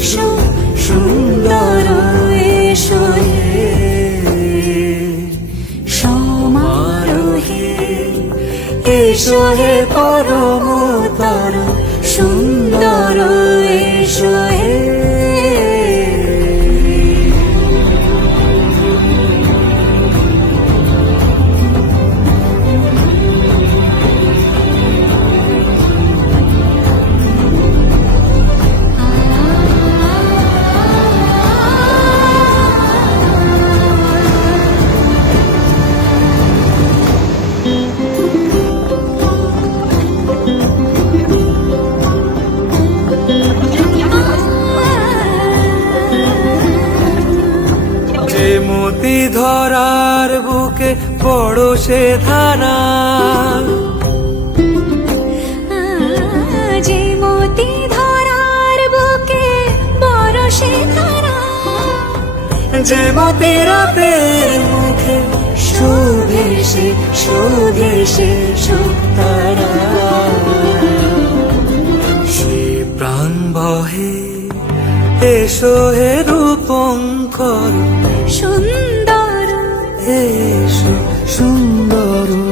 এসো সুন্দর এসো সমারোহে এসো হে পরমতর সুন্দর মতি ধরার বুকে বড় সে ধারা। যে মতি ধরার বুকে বরসে ধারা। যে মতি রাতের মুখে শোভে সে শোভে সে সুতারা সে প্রাণ বহে এসো হে রূপঙ্কর। সুন্দর। এসো সুন্দর।